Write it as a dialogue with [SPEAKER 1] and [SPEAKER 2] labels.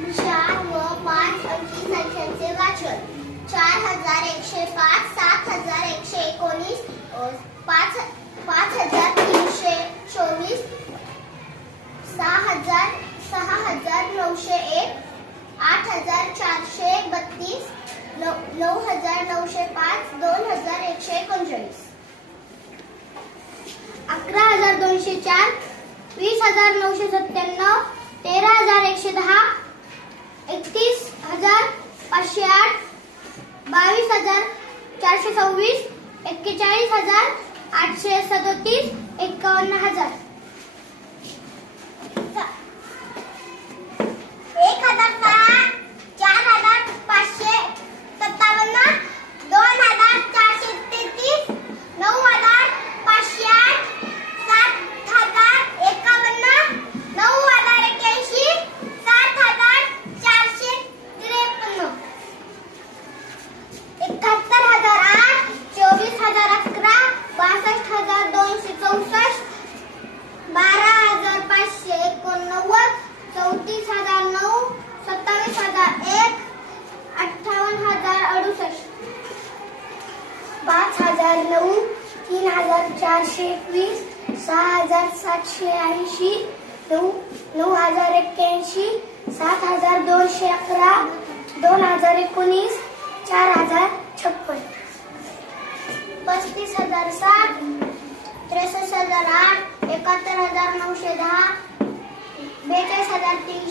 [SPEAKER 1] चार व पाच अंकी संख्यांचे वाचन चार हजार एकशे पाच सात हजार एकशे एकोणीस पाच पाच हजार तीनशे चोवीस सहा हजार सहा हजार नऊशे एक आठ हजार चारशे बत्तीस नऊ हजार नऊशे पाच दोन हजार एकशे एकोणचाळीस अकरा हजार दोनशे चार वीस हजार नऊशे सत्त्याण्णव तेरा हजार एकशे दहा एकतीस हजार पाचशे आठ बावीस हजार चारशे सव्वीस एक्केचाळीस हजार आठशे सदोतीस एकावन्न हजार एक हजार सहा चार हजार पाचशे सत्तावन्न दोन हजार चारशे तेहतीस नऊ हजार पाचशे आठ सात हजार एकावन्न नऊ हजार एक्याऐंशी सात हजार चारशे त्रेपन्न एकाहत्तर हजार आठ चोवीस हजार अकरा बासष्ट हजार दोनशे चौसष्ट बारा हजार पाचशे एकोणनव्वद चौतीस हजार नऊ सत्तावीस हजार एक अठ्ठावन्न हजार अडुसष्ट पाच हजार नऊ तीन हजार चारशे एकवीस सहा हजार सातशे ऐंशी नऊ नऊ हजार एक्क्याऐंशी सात हजार दोनशे अकरा दोन हजार एकोणीस चार हजार छप्पन. पस्तीस हजार सात त्रेसष्ट हजार आठ एकाहत्तर हजार नऊशे दहा बेचाळीस हजार तीनशे